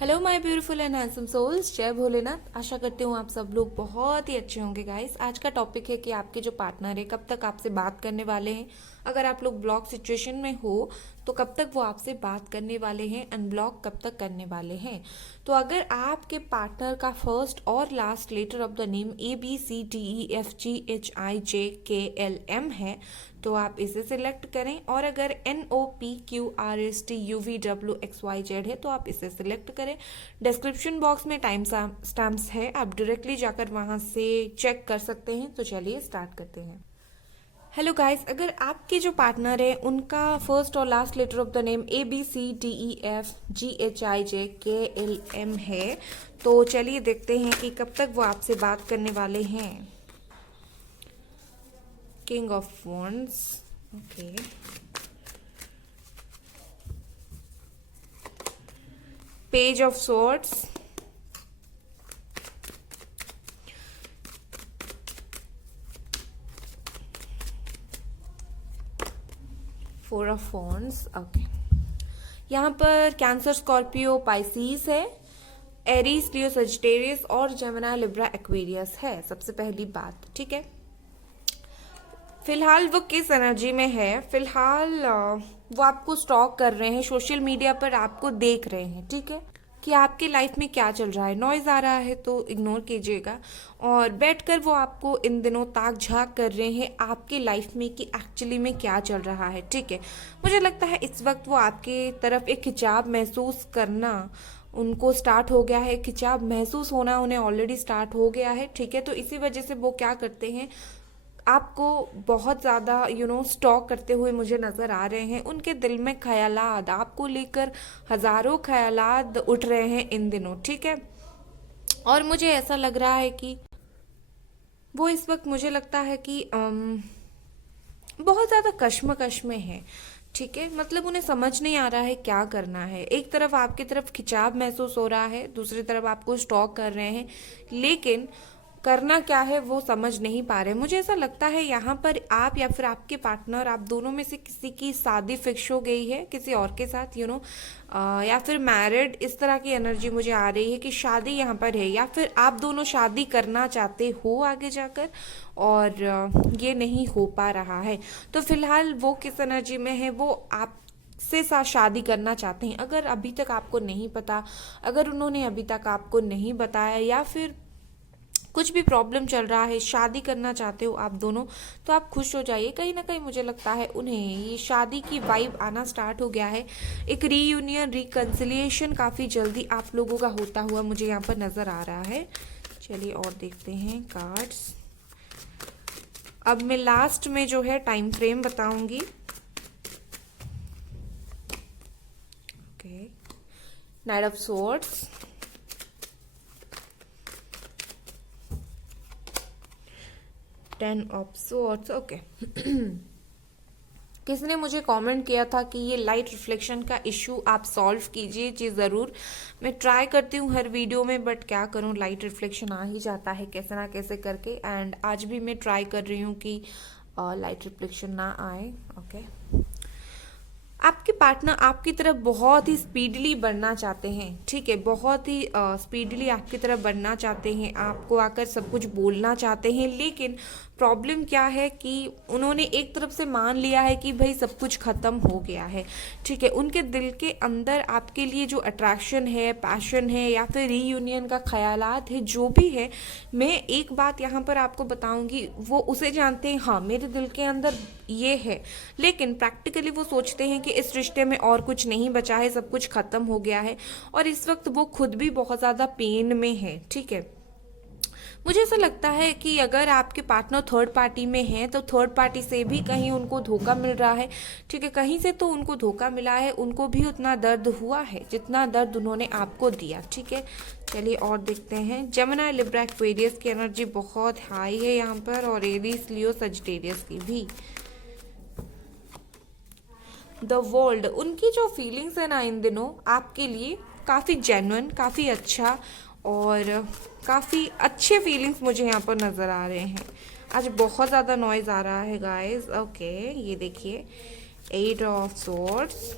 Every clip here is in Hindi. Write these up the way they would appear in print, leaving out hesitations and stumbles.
Hello my beautiful and handsome souls, जय भोलेनाथ। आशा करती हूँ आप सब लोग बहुत ही अच्छे होंगे गाइस। आज का टॉपिक है कि आपके जो पार्टनर है कब तक आपसे बात करने वाले हैं। अगर आप लोग ब्लॉक सिचुएशन में हो तो कब तक वो आपसे बात करने वाले हैं, अनब्लॉक कब तक करने वाले हैं। तो अगर आपके पार्टनर का फर्स्ट और last letter of the name ABCDEFGHIJKLM है तो आप इसे सिलेक्ट करें, और अगर NOPQRSTUVWXYZ है तो आप इसे सिलेक्ट करें। डिस्क्रिप्शन बॉक्स में टाइम स्टैम्प्स है, आप डायरेक्टली जाकर वहां से चेक कर सकते हैं। तो चलिए स्टार्ट करते हैं। हेलो गाइस, अगर आपके जो पार्टनर है उनका फर्स्ट और last letter of the name ABCDEFGHIJKLM है तो चलिए देखते हैं कि कब तक वो आपसे बात करने वाले हैं। King of wands, okay, page of swords, four of wands, okay. यहाँ पर कैंसर, स्कॉर्पियो, पाइसीस है, एरीज, लियो, सजिटेरियस और जेमिनी, लिब्रा, एक्वेरियस है। सबसे पहली बात, ठीक है, फिलहाल वो किस एनर्जी में है। फिलहाल वो आपको स्टॉक कर रहे हैं, सोशल मीडिया पर आपको देख रहे हैं, ठीक है, कि आपकी लाइफ में क्या चल रहा है। नॉइज आ रहा है तो इग्नोर कीजिएगा। और बैठकर वो आपको इन दिनों ताक झाक कर रहे हैं आपकी लाइफ में कि एक्चुअली में क्या चल रहा है, ठीक है। मुझे लगता है इस वक्त वो आपके तरफ एक खिंचाव महसूस करना उनको स्टार्ट हो गया है, खिंचाव महसूस होना उन्हें ऑलरेडी स्टार्ट हो गया है, ठीक है। तो इसी वजह से वो क्या करते हैं, आपको बहुत ज़्यादा स्टॉक करते हुए मुझे नज़र आ रहे हैं। उनके दिल में ख्यालात आपको लेकर हज़ारों ख्यालात उठ रहे हैं इन दिनों, ठीक है। और मुझे ऐसा लग रहा है कि वो इस वक्त, मुझे लगता है कि बहुत ज़्यादा कश्मकश में है, ठीक है। मतलब उन्हें समझ नहीं आ रहा है क्या करना है। एक तरफ आपकी तरफ खिंचाव महसूस हो रहा है, दूसरी तरफ आपको स्टॉक कर रहे हैं, लेकिन करना क्या है वो समझ नहीं पा रहे। मुझे ऐसा लगता है यहाँ पर आप या फिर आपके पार्टनर, आप दोनों में से किसी की शादी फिक्स हो गई है किसी और के साथ, या फिर मैरिड, इस तरह की एनर्जी मुझे आ रही है कि शादी यहाँ पर है, या फिर आप दोनों शादी करना चाहते हो आगे जाकर और ये नहीं हो पा रहा है। तो फिलहाल वो किस एनर्जी में है, वो आप से साथ शादी करना चाहते हैं। अगर अभी तक आपको नहीं पता, अगर उन्होंने अभी तक आपको नहीं बताया, या फिर कुछ भी प्रॉब्लम चल रहा है, शादी करना चाहते हो आप दोनों, तो आप खुश हो जाइए। कहीं ना कहीं मुझे लगता है उन्हें ये शादी की वाइब आना स्टार्ट हो गया है। एक रीयूनियन, रिकन्सिलिएशन काफ़ी जल्दी आप लोगों का होता हुआ मुझे यहाँ पर नज़र आ रहा है। चलिए और देखते हैं कार्ड्स। अब मैं लास्ट में जो है टाइम फ्रेम बताऊंगी। Okay, night of swords, ten of swords, okay. किसी ने मुझे कमेंट किया था कि ये लाइट रिफ्लेक्शन का इशू आप सॉल्व कीजिए। जी ज़रूर, मैं ट्राई करती हूँ हर वीडियो में, बट क्या करूँ, लाइट रिफ्लेक्शन आ ही जाता है कैसे ना कैसे करके। एंड आज भी मैं ट्राई कर रही हूँ कि लाइट रिफ्लेक्शन ना आए, ओके। आपके पार्टनर आपकी तरफ बहुत ही स्पीडली बढ़ना चाहते हैं, ठीक है, बहुत ही स्पीडली आपकी तरफ बढ़ना चाहते हैं, आपको आकर सब कुछ बोलना चाहते हैं। लेकिन प्रॉब्लम क्या है कि उन्होंने एक तरफ से मान लिया है कि भाई सब कुछ ख़त्म हो गया है, ठीक है। उनके दिल के अंदर आपके लिए जो अट्रैक्शन है, पैशन है, या फिर रीयूनियन का ख्यालात है, जो भी है, मैं एक बात यहाँ पर आपको बताऊंगी, वो उसे जानते हैं, हाँ मेरे दिल के अंदर ये है, लेकिन प्रैक्टिकली वो सोचते हैं कि इस रिश्ते में और कुछ नहीं बचा है, सब कुछ ख़त्म हो गया है। और इस वक्त वो खुद भी बहुत ज़्यादा पेन में है, ठीक है। मुझे ऐसा लगता है कि अगर आपके पार्टनर थर्ड पार्टी में है तो थर्ड पार्टी से भी कहीं उनको धोखा मिल रहा है, ठीक है। कहीं से तो उनको धोखा मिला है, उनको भी उतना दर्द हुआ है जितना दर्द उन्होंने आपको दिया, ठीक है। चलिए और देखते हैं। जेमिनी, लिब्रा, एक्वेरियस की एनर्जी बहुत हाई है यहाँ पर, और एरीज, लियो, सजिटेरियस की भी। द वर्ल्ड, उनकी जो फीलिंग्स है ना इन दिनों आपके लिए काफ़ी जेन्युइन, काफ़ी अच्छा और काफ़ी अच्छे फीलिंग्स मुझे यहाँ पर नज़र आ रहे हैं। आज बहुत ज़्यादा नॉइज़ आ रहा है गाइस, ओके। ये देखिए, eight of swords,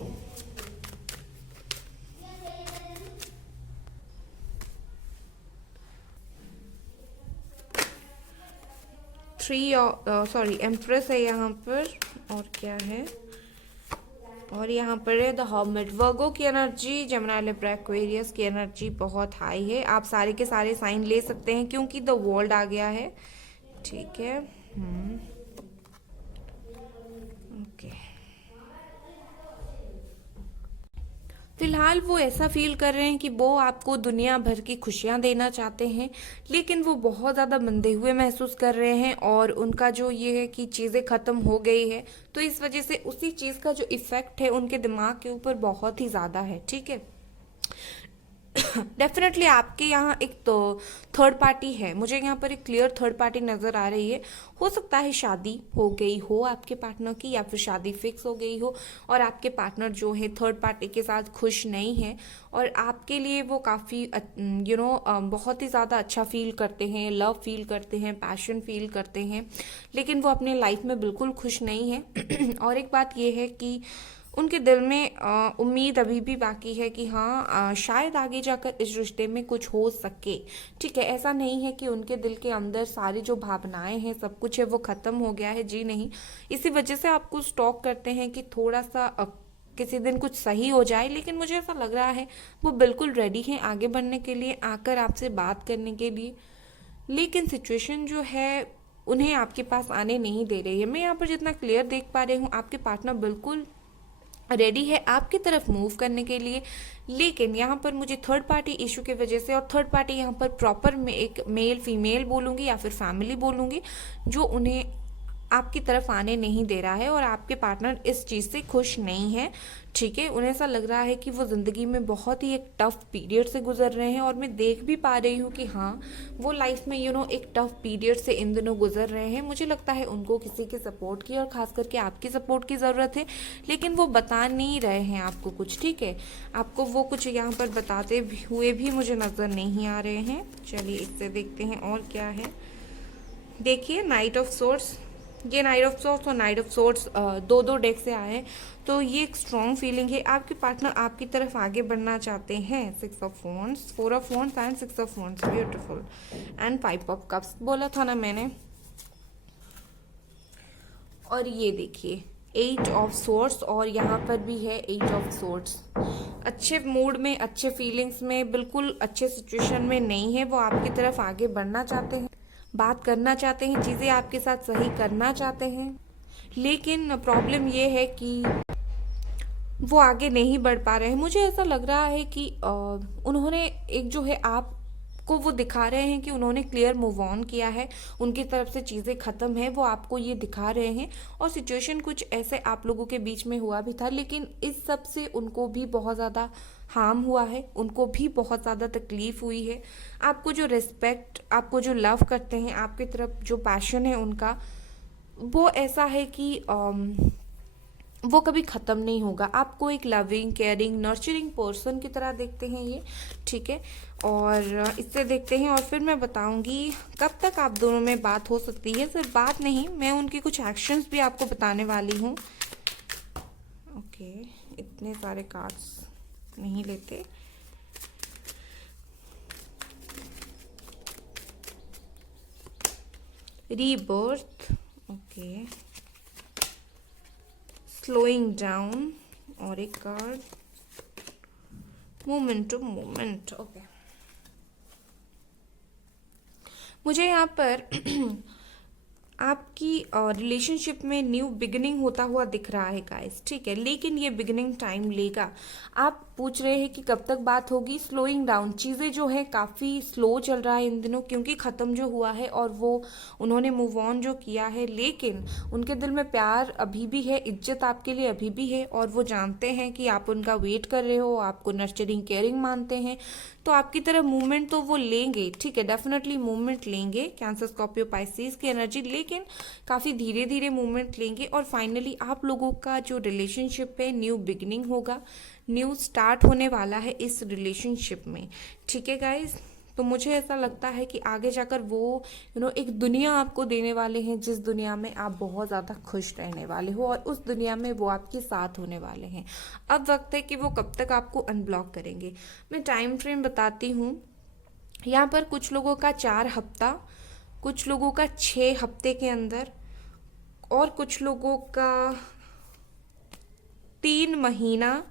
three, sorry empress है यहाँ पर, और क्या है, और यहाँ पर है द हर्मिट। वर्गो की एनर्जी, जेमिनी, लिब्रा, एक्वेरियस की एनर्जी बहुत हाई है। आप सारे के सारे साइन ले सकते हैं क्योंकि द वर्ल्ड आ गया है, ठीक है। ओके, फिलहाल वो ऐसा फील कर रहे हैं कि वो आपको दुनिया भर की खुशियां देना चाहते हैं, लेकिन वो बहुत ज़्यादा बंधे हुए महसूस कर रहे हैं, और उनका जो ये है कि चीज़ें ख़त्म हो गई है, तो इस वजह से उसी चीज़ का जो इफ़ेक्ट है उनके दिमाग के ऊपर बहुत ही ज़्यादा है, ठीक है। डेफिनेटली आपके यहाँ एक तो थर्ड पार्टी है, मुझे यहाँ पर एक क्लियर थर्ड पार्टी नज़र आ रही है। हो सकता है शादी हो गई हो आपके पार्टनर की, या फिर शादी फिक्स हो गई हो, और आपके पार्टनर जो है थर्ड पार्टी के साथ खुश नहीं है, और आपके लिए वो काफ़ी बहुत ही ज़्यादा अच्छा फील करते हैं, लव फील करते हैं, पैशन फील करते हैं, लेकिन वो अपने लाइफ में बिल्कुल खुश नहीं है। और एक बात ये है कि उनके दिल में उम्मीद अभी भी बाकी है कि हाँ, शायद आगे जाकर इस रिश्ते में कुछ हो सके, ठीक है। ऐसा नहीं है कि उनके दिल के अंदर सारी जो भावनाएं हैं, सब कुछ है वो ख़त्म हो गया है, जी नहीं। इसी वजह से आपको स्टॉक करते हैं कि थोड़ा सा किसी दिन कुछ सही हो जाए, लेकिन मुझे ऐसा लग रहा है वो बिल्कुल रेडी हैं आगे बढ़ने के लिए, आकर आपसे बात करने के लिए, लेकिन सिचुएशन जो है उन्हें आपके पास आने नहीं दे रही है। मैं यहाँ पर जितना क्लियर देख पा रही हूँ, आपके पार्टनर बिल्कुल रेडी है आपकी तरफ मूव करने के लिए, लेकिन यहाँ पर मुझे थर्ड पार्टी इशू की वजह से, और थर्ड पार्टी यहाँ पर प्रॉपर में एक मेल फीमेल बोलूँगी या फिर फैमिली बोलूँगी, जो उन्हें आपकी तरफ आने नहीं दे रहा है, और आपके पार्टनर इस चीज़ से खुश नहीं है, ठीक है। उन्हें ऐसा लग रहा है कि वो ज़िंदगी में बहुत ही एक टफ पीरियड से गुजर रहे हैं, और मैं देख भी पा रही हूँ कि हाँ, वो लाइफ में एक टफ पीरियड से इन दिनों गुजर रहे हैं। मुझे लगता है उनको किसी के सपोर्ट की, और ख़ास करके आपकी सपोर्ट की ज़रूरत है, लेकिन वो बता नहीं रहे हैं आपको कुछ, ठीक है। आपको वो कुछ यहाँ पर बताते हुए भी मुझे नज़र नहीं आ रहे हैं। चलिए इससे देखते हैं और क्या है। देखिए नाइट ऑफ सोर्ट्स, ये नाइट ऑफ सोर्ट्स और नाइट ऑफ सोर्ट्स दो डेक से आए हैं, तो ये एक स्ट्रॉन्ग फीलिंग है। आपके पार्टनर आपकी तरफ आगे बढ़ना चाहते हैं। 6 of wands, 4 of wands and 6 of wands, beautiful, and 5 of cups बोला था ना मैंने। और ये देखिए 8 ऑफ सोर्ट्स, और यहाँ पर भी है 8 ऑफ सोर्ट्स। अच्छे मूड में, अच्छे फीलिंग्स में, बिल्कुल अच्छे सिचुएशन में नहीं है। वो आपकी तरफ आगे बढ़ना चाहते हैं, बात करना चाहते हैं, चीज़ें आपके साथ सही करना चाहते हैं, लेकिन प्रॉब्लम ये है कि वो आगे नहीं बढ़ पा रहे हैं। मुझे ऐसा लग रहा है कि उन्होंने एक जो है आपको वो दिखा रहे हैं कि उन्होंने क्लियर मूव ऑन किया है, उनकी तरफ से चीज़ें ख़त्म है, वो आपको ये दिखा रहे हैं। और सिचुएशन कुछ ऐसे आप लोगों के बीच में हुआ भी था, लेकिन इस सब से उनको भी बहुत ज़्यादा हार्म हुआ है, उनको भी बहुत ज़्यादा तकलीफ़ हुई है। आपको जो रिस्पेक्ट, आपको जो लव करते हैं, आपकी तरफ जो पैशन है उनका, वो ऐसा है कि वो कभी ख़त्म नहीं होगा। आपको एक लविंग, केयरिंग, नर्चरिंग पर्सन की तरह देखते हैं ये, ठीक है। और इससे देखते हैं, और फिर मैं बताऊंगी कब तक आप दोनों में बात हो सकती है। सिर्फ बात नहीं, मैं उनके कुछ एक्शंस भी आपको बताने वाली हूँ। ओके, इतने सारे कार्ड्स नहीं लेते। रीबर्थ, ओके, स्लोइंग डाउन, और एक card moment to moment. Okay, मुझे यहाँ पर आपकी रिलेशनशिप में न्यू बिगिनिंग होता हुआ दिख रहा है गाइस, ठीक है, लेकिन ये बिगिनिंग टाइम लेगा। आप पूछ रहे हैं कि कब तक बात होगी। स्लोइंग डाउन, चीज़ें जो है काफ़ी स्लो चल रहा है इन दिनों, क्योंकि ख़त्म जो हुआ है और वो उन्होंने मूव ऑन जो किया है, लेकिन उनके दिल में प्यार अभी भी है, इज्जत आपके लिए अभी भी है, और वो जानते हैं कि आप उनका वेट कर रहे हो, आपको नर्चरिंग केयरिंग मानते हैं, तो आपकी तरफ मूवमेंट तो वो लेंगे, ठीक है, डेफिनेटली मूवमेंट लेंगे। कैंसर, स्कॉर्पियो, पाइसेस की एनर्जी, लेकिन काफ़ी धीरे धीरे मूवमेंट लेंगे, और फाइनली आप लोगों का जो रिलेशनशिप है न्यू बिगिनिंग होगा, न्यू स्टार्ट होने वाला है इस रिलेशनशिप में, ठीक है गाइज। तो मुझे ऐसा लगता है कि आगे जाकर वो एक दुनिया आपको देने वाले हैं, जिस दुनिया में आप बहुत ज़्यादा खुश रहने वाले हो, और उस दुनिया में वो आपके साथ होने वाले हैं। अब वक्त है कि वो कब तक आपको अनब्लॉक करेंगे। मैं टाइम फ्रेम बताती हूँ। यहाँ पर कुछ लोगों का 4 हफ्ता, कुछ लोगों का 6 हफ्ते के अंदर, और कुछ लोगों का 3 महीना,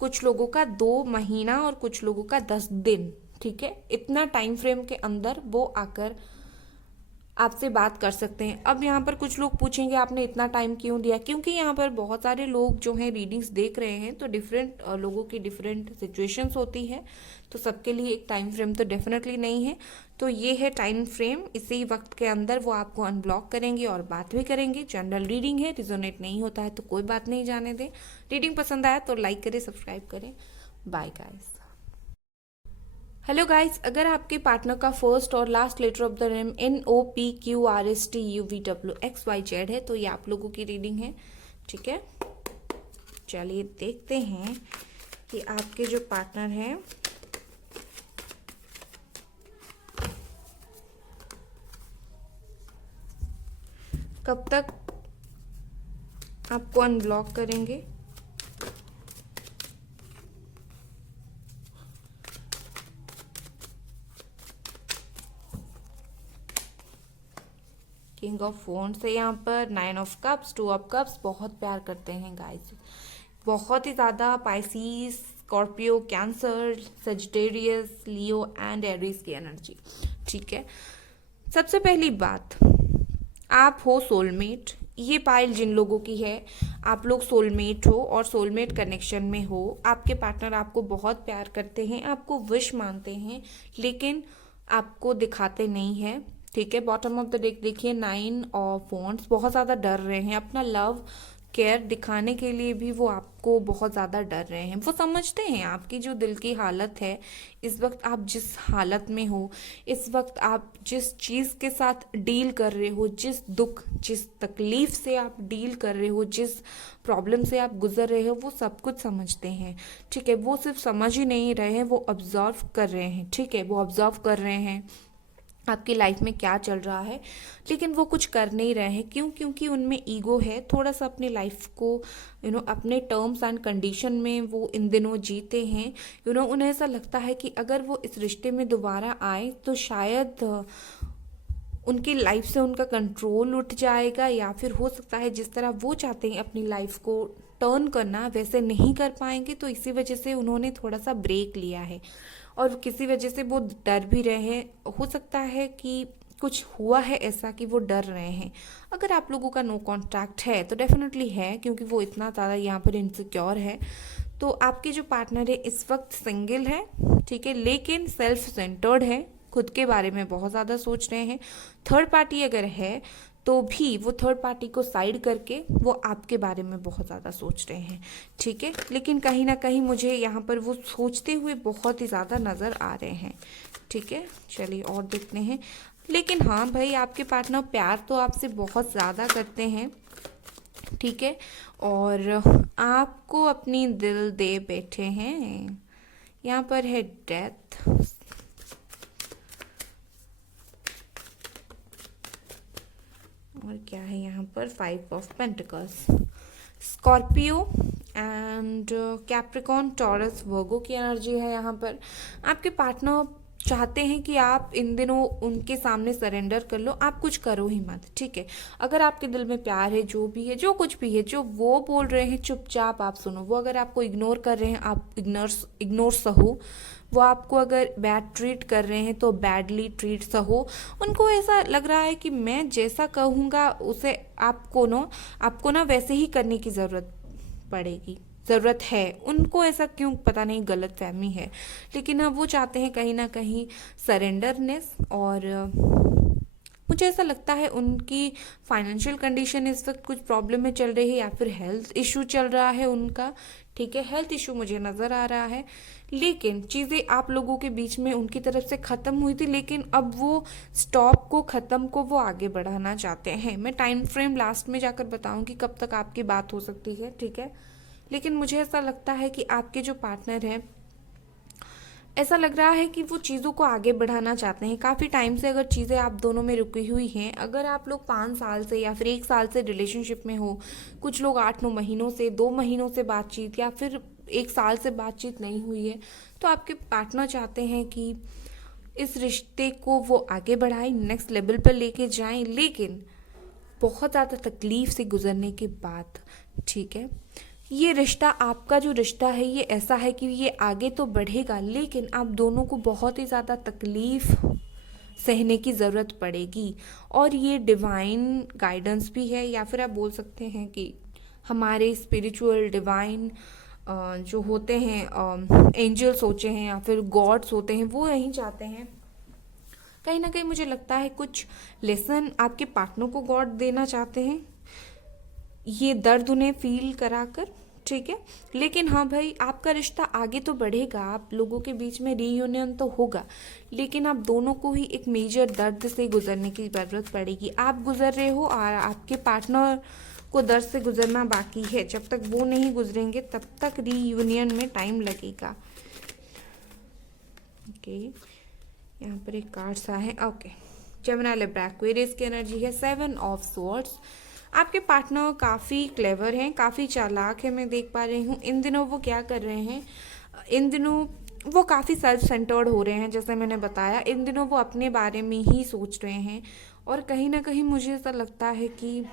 कुछ लोगों का 2 महीना, और कुछ लोगों का 10 दिन। ठीक है, इतना टाइम फ्रेम के अंदर वो आकर आपसे बात कर सकते हैं। अब यहाँ पर कुछ लोग पूछेंगे आपने इतना टाइम क्यों दिया, क्योंकि यहाँ पर बहुत सारे लोग जो हैं रीडिंग्स देख रहे हैं, तो डिफरेंट लोगों की डिफरेंट सिचुएशंस होती है, तो सबके लिए एक टाइम फ्रेम तो डेफिनेटली नहीं है। तो ये है टाइम फ्रेम, इसी वक्त के अंदर वो आपको अनब्लॉक करेंगे और बात भी करेंगे। जनरल रीडिंग है, रिजोनेट नहीं होता है तो कोई बात नहीं, जाने दें। रीडिंग पसंद आया तो लाइक करें, सब्सक्राइब करें। Bye guys. हेलो गाइस, अगर आपके पार्टनर का फर्स्ट और last letter of the name NOPQRSTUVWXYZ है तो ये आप लोगों की रीडिंग है। ठीक है, चलिए देखते हैं कि आपके जो पार्टनर हैं कब तक आपको अनब्लॉक करेंगे। किंग ऑफ वॉन्ड्स है यहाँ पर, 9 ऑफ कप्स, 2 ऑफ कप्स। बहुत प्यार करते हैं गाइस, बहुत ही ज़्यादा। Pisces, Scorpio, cancer, Sagittarius, Leo and Aries की एनर्जी। ठीक है, सबसे पहली बात, आप हो सोलमेट। ये पाइल जिन लोगों की है, आप लोग सोलमेट हो और सोलमेट कनेक्शन में हो। आपके पार्टनर आपको बहुत प्यार करते हैं, आपको विश मानते हैं, लेकिन आपको दिखाते नहीं है। ठीक है, बॉटम ऑफ द डेक देखिए, 9 ऑफ वॉन्ड्स। बहुत ज़्यादा डर रहे हैं, अपना लव केयर दिखाने के लिए भी वो आपको बहुत ज़्यादा डर रहे हैं। वो समझते हैं आपकी जो दिल की हालत है, इस वक्त आप जिस हालत में हो, इस वक्त आप जिस चीज़ के साथ डील कर रहे हो, जिस दुख, जिस तकलीफ से आप डील कर रहे हो, जिस प्रॉब्लम से आप गुजर रहे हो, वो सब कुछ समझते हैं। ठीक है, वो सिर्फ समझ ही नहीं रहे हैं, वो ऑब्जर्व कर रहे हैं। ठीक है, वो ऑब्जर्व कर रहे हैं आपकी लाइफ में क्या चल रहा है, लेकिन वो कुछ कर नहीं रहे हैं। क्यों? क्योंकि उनमें ईगो है, थोड़ा सा अपनी लाइफ को अपने टर्म्स एंड कंडीशन में वो इन दिनों जीते हैं। उन्हें ऐसा लगता है कि अगर वो इस रिश्ते में दोबारा आए तो शायद उनकी लाइफ से उनका कंट्रोल उठ जाएगा, या फिर हो सकता है जिस तरह वो चाहते हैं अपनी लाइफ को टर्न करना वैसे नहीं कर पाएंगे, तो इसी वजह से उन्होंने थोड़ा सा ब्रेक लिया है और किसी वजह से वो डर भी रहे हैं। हो सकता है कि कुछ हुआ है ऐसा कि वो डर रहे हैं। अगर आप लोगों का नो कॉन्टैक्ट है तो डेफिनेटली है, क्योंकि वो इतना ज़्यादा यहाँ पर इनसिक्योर है। तो आपके जो पार्टनर है इस वक्त सिंगल है, ठीक है, लेकिन सेल्फ सेंटर्ड है, खुद के बारे में बहुत ज़्यादा सोच रहे हैं। थर्ड पार्टी अगर है तो भी वो थर्ड पार्टी को साइड करके वो आपके बारे में बहुत ज़्यादा सोच रहे हैं। ठीक है, लेकिन कहीं ना कहीं मुझे यहाँ पर वो सोचते हुए बहुत ही ज़्यादा नज़र आ रहे हैं। ठीक है, चलिए और देखते हैं। लेकिन हाँ भाई, आपके पार्टनर प्यार तो आपसे बहुत ज़्यादा करते हैं। ठीक है, और आपको अपनी दिल दे बैठे हैं। यहाँ पर है डेथ, और क्या है यहाँ पर, 5 of pentacles. Scorpio and Capricorn, Taurus, Virgo की एनर्जी है यहाँ पर। आपके पार्टनर चाहते हैं कि आप इन दिनों उनके सामने सरेंडर कर लो, आप कुछ करो ही मत। ठीक है, अगर आपके दिल में प्यार है, जो भी है, जो कुछ भी है, जो वो बोल रहे हैं चुपचाप आप सुनो। वो अगर आपको इग्नोर कर रहे हैं, आप इग्नोर सहो। वो आपको अगर बैड ट्रीट कर रहे हैं तो बैडली ट्रीट सहो। उनको ऐसा लग रहा है कि मैं जैसा कहूँगा उसे आपको ना वैसे ही करने की ज़रूरत है। उनको ऐसा क्यों पता नहीं, गलत फहमी है, लेकिन हाँ वो चाहते हैं कहीं ना कहीं सरेंडरनेस। और मुझे ऐसा लगता है उनकी फाइनेंशियल कंडीशन इस वक्त कुछ प्रॉब्लम में चल रही है, या फिर हेल्थ इशू चल रहा है उनका। ठीक है, हेल्थ इशू मुझे नज़र आ रहा है, लेकिन चीज़ें आप लोगों के बीच में उनकी तरफ से ख़त्म हुई थी, लेकिन अब वो स्टॉप को, ख़त्म को वो आगे बढ़ाना चाहते हैं। मैं टाइम फ्रेम लास्ट में जाकर बताऊंगी कब तक आपकी बात हो सकती है। ठीक है, लेकिन मुझे ऐसा लगता है कि आपके जो पार्टनर हैं, ऐसा लग रहा है कि वो चीज़ों को आगे बढ़ाना चाहते हैं। काफ़ी टाइम से अगर चीज़ें आप दोनों में रुकी हुई हैं, अगर आप लोग 5 साल से या फिर 1 साल से रिलेशनशिप में हो, कुछ लोग 8-9 महीनों से, 2 महीनों से बातचीत, या फिर 1 साल से बातचीत नहीं हुई है, तो आपके पार्टनर चाहते हैं कि इस रिश्ते को वो आगे बढ़ाएं, नेक्स्ट लेवल पर लेके जाएं, लेकिन बहुत ज़्यादा तकलीफ से गुजरने के बाद, ठीक है। ये रिश्ता, आपका जो रिश्ता है ये ऐसा है कि ये आगे तो बढ़ेगा, लेकिन आप दोनों को बहुत ही ज़्यादा तकलीफ सहने की ज़रूरत पड़ेगी। और ये डिवाइन गाइडेंस भी है, या फिर आप बोल सकते हैं कि हमारे स्पिरिचुअल डिवाइन जो होते हैं, एंजल्स होते हैं या फिर गॉड्स होते हैं, वो यही चाहते हैं। कहीं ना कहीं मुझे लगता है कुछ लेसन आपके पार्टनर को गॉड देना चाहते हैं, ये दर्द उन्हें फील कराकर, ठीक है। लेकिन हाँ भाई, आपका रिश्ता आगे तो बढ़ेगा, आप लोगों के बीच में रीयूनियन तो होगा, लेकिन आप दोनों को ही एक मेजर दर्द से गुजरने की ज़रूरत पड़ेगी। आप गुजर रहे हो और आपके पार्टनर को दर्द से गुजरना बाकी है। जब तक वो नहीं गुजरेंगे तब तक रीयूनियन में टाइम लगेगा। ओके, यहाँ पर एक कार्ड सा है। ओके, जेमिनी लिब्रा एक्वेरियस की एनर्जी है 7 ऑफ स्वॉर्ड्स। आपके पार्टनर काफ़ी क्लेवर हैं, काफ़ी चालाक है, मैं देख पा रही हूँ। इन दिनों वो क्या कर रहे हैं, इन दिनों वो काफ़ी सेल्फ सेंटर्ड हो रहे हैं, जैसे मैंने बताया। इन दिनों वो अपने बारे में ही सोच रहे हैं, और कहीं ना कहीं मुझे ऐसा लगता है कि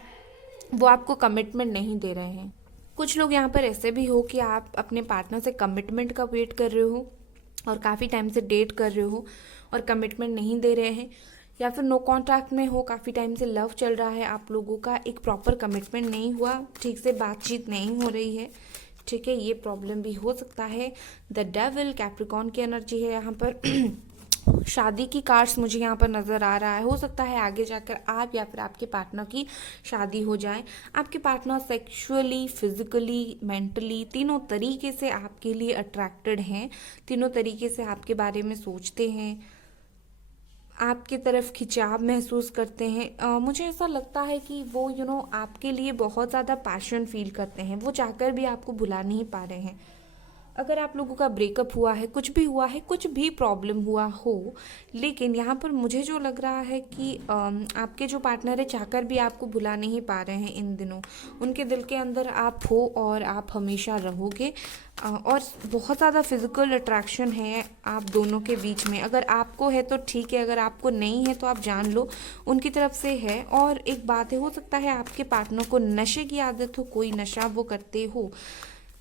वो आपको कमिटमेंट नहीं दे रहे हैं। कुछ लोग यहाँ पर ऐसे भी हो कि आप अपने पार्टनर से कमिटमेंट का वेट कर रहे हो और काफ़ी टाइम से डेट कर रहे हो और कमिटमेंट नहीं दे रहे हैं, या फिर नो कॉन्टैक्ट में हो, काफ़ी टाइम से लव चल रहा है आप लोगों का, एक प्रॉपर कमिटमेंट नहीं हुआ, ठीक से बातचीत नहीं हो रही है, ठीक है। ये प्रॉब्लम भी हो सकता है। द डेविल कैप्रिकॉर्न की एनर्जी है यहाँ पर। शादी की कार्ड्स मुझे यहाँ पर नज़र आ रहा है। हो सकता है आगे जाकर आप या फिर आपके पार्टनर की शादी हो जाए। आपके पार्टनर सेक्सुअली, फिजिकली, मेंटली, तीनों तरीके से आपके लिए अट्रैक्टेड हैं, तीनों तरीके से आपके बारे में सोचते हैं, आपकी तरफ खिंचाव महसूस करते हैं। मुझे ऐसा लगता है कि वो आपके लिए बहुत ज़्यादा पैशन फील करते हैं। वो चाहकर भी आपको भुला नहीं पा रहे हैं। अगर आप लोगों का ब्रेकअप हुआ है, कुछ भी हुआ है, कुछ भी प्रॉब्लम हुआ हो, लेकिन यहाँ पर मुझे जो लग रहा है कि आपके जो पार्टनर है चाहकर भी आपको भुला नहीं पा रहे हैं इन दिनों। उनके दिल के अंदर आप हो और आप हमेशा रहोगे। और बहुत ज़्यादा फिजिकल अट्रैक्शन है आप दोनों के बीच में। अगर आपको है तो ठीक है, अगर आपको नहीं है तो आप जान लो उनकी तरफ से है। और एक बात है, हो सकता है आपके पार्टनर को नशे की आदत हो, कोई नशा वो करते हो।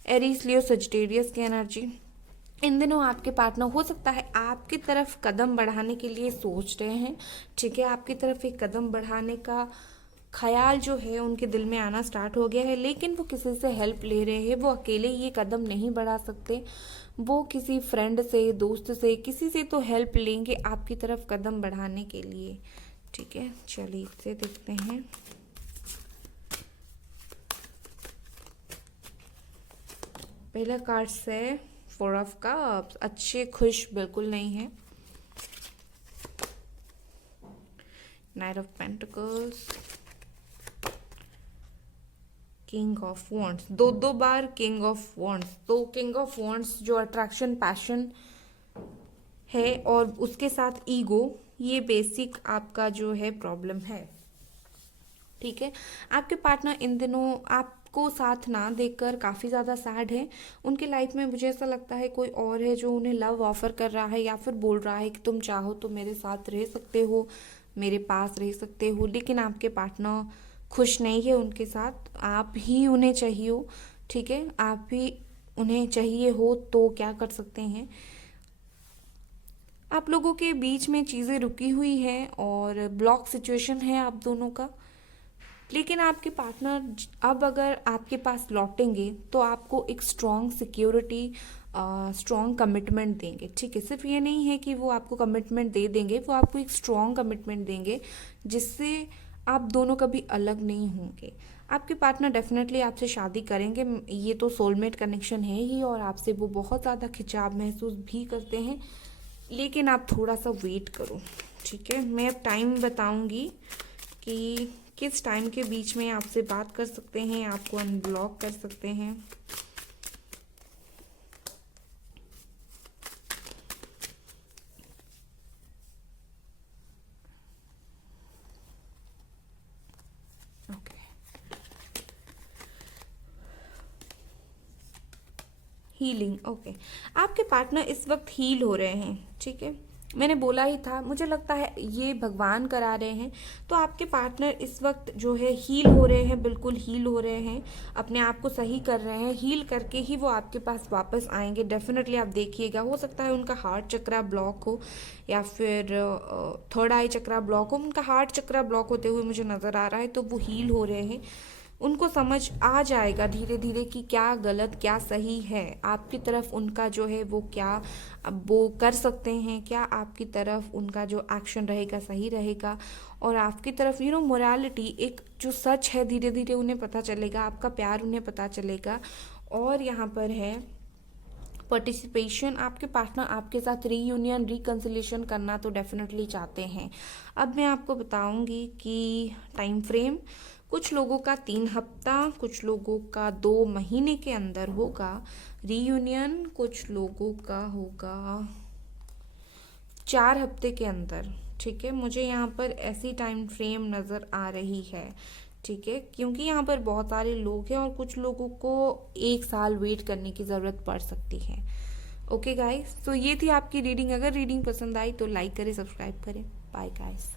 एरीज, लियो, सजिटेरियस की एनर्जी। इन दिनों आपके पार्टनर हो सकता है आपकी तरफ कदम बढ़ाने के लिए सोच रहे हैं, ठीक है। आपकी तरफ एक कदम बढ़ाने का ख्याल जो है उनके दिल में आना स्टार्ट हो गया है, लेकिन वो किसी से हेल्प ले रहे हैं। वो अकेले ये कदम नहीं बढ़ा सकते, वो किसी फ्रेंड से, दोस्त से, किसी से तो हेल्प लेंगे आपकी तरफ कदम बढ़ाने के लिए, ठीक है। चलिए इसे देखते हैं। पहला कार्ड है 4 ऑफ कप्स। अच्छे खुश बिल्कुल नहीं है। Night of pentacles, king of wands, दो बार किंग ऑफ वॉन्ड्स। तो किंग ऑफ वॉन्ड्स जो अट्रैक्शन, पैशन है और उसके साथ ईगो, ये बेसिक आपका जो है प्रॉब्लम है, ठीक है। आपके पार्टनर इन दिनों आपको साथ ना देखकर काफ़ी ज़्यादा सैड है। उनके लाइफ में मुझे ऐसा लगता है कोई और है जो उन्हें लव ऑफर कर रहा है, या फिर बोल रहा है कि तुम चाहो तो मेरे साथ रह सकते हो, मेरे पास रह सकते हो। लेकिन आपके पार्टनर खुश नहीं है उनके साथ। आप ही उन्हें चाहिए हो, ठीक है। आप ही उन्हें चाहिए हो तो क्या कर सकते हैं। आप लोगों के बीच में चीज़ें रुकी हुई हैं और ब्लॉक सिचुएशन है आप दोनों का। लेकिन आपके पार्टनर अब अगर आपके पास लौटेंगे तो आपको एक स्ट्रॉन्ग सिक्योरिटी, स्ट्रॉन्ग कमिटमेंट देंगे, ठीक है। सिर्फ ये नहीं है कि वो आपको कमिटमेंट दे देंगे, वो आपको एक स्ट्रॉन्ग कमिटमेंट देंगे जिससे आप दोनों कभी अलग नहीं होंगे। आपके पार्टनर डेफिनेटली आपसे शादी करेंगे, ये तो सोलमेट कनेक्शन है ही, और आपसे वो बहुत ज़्यादा खिंचाव महसूस भी करते हैं। लेकिन आप थोड़ा सा वेट करो, ठीक है। मैं अब टाइम बताऊंगी कि किस टाइम के बीच में आपसे बात कर सकते हैं, आपको अनब्लॉक कर सकते हैं। Okay, healing. ओके, आपके पार्टनर इस वक्त हील हो रहे हैं, ठीक है। मैंने बोला ही था, मुझे लगता है ये भगवान करा रहे हैं। तो आपके पार्टनर इस वक्त जो है हील हो रहे हैं, बिल्कुल हील हो रहे हैं, अपने आप को सही कर रहे हैं। हील करके ही वो आपके पास वापस आएंगे डेफिनेटली। आप देखिएगा, हो सकता है उनका हार्ट चक्रा ब्लॉक हो या फिर थर्ड आई चक्रा ब्लॉक हो। उनका हार्ट चक्रा ब्लॉक होते हुए मुझे नज़र आ रहा है, तो वो हील हो रहे हैं। उनको समझ आ जाएगा धीरे धीरे कि क्या गलत क्या सही है। आपकी तरफ उनका जो है वो क्या अब वो कर सकते हैं, क्या आपकी तरफ उनका जो एक्शन रहेगा सही रहेगा, और आपकी तरफ मोरालिटी, एक जो सच है, धीरे धीरे उन्हें पता चलेगा। आपका प्यार उन्हें पता चलेगा। और यहाँ पर है पार्टिसिपेशन। आपके पार्टनर आपके साथ रीयूनियन रिकन्सिलेशन करना तो डेफिनेटली चाहते हैं। अब मैं आपको बताऊंगी कि टाइम फ्रेम कुछ लोगों का 3 हफ्ता, कुछ लोगों का 2 महीने के अंदर होगा रीयूनियन, कुछ लोगों का होगा 4 हफ्ते के अंदर। ठीक है, मुझे यहाँ पर ऐसी टाइम फ्रेम नज़र आ रही है। ठीक है, क्योंकि यहाँ पर बहुत सारे लोग हैं और कुछ लोगों को 1 साल वेट करने की ज़रूरत पड़ सकती है। ओके गाइस, तो ये थी आपकी रीडिंग। अगर रीडिंग पसंद आई तो लाइक करें, सब्सक्राइब करें। Bye guys.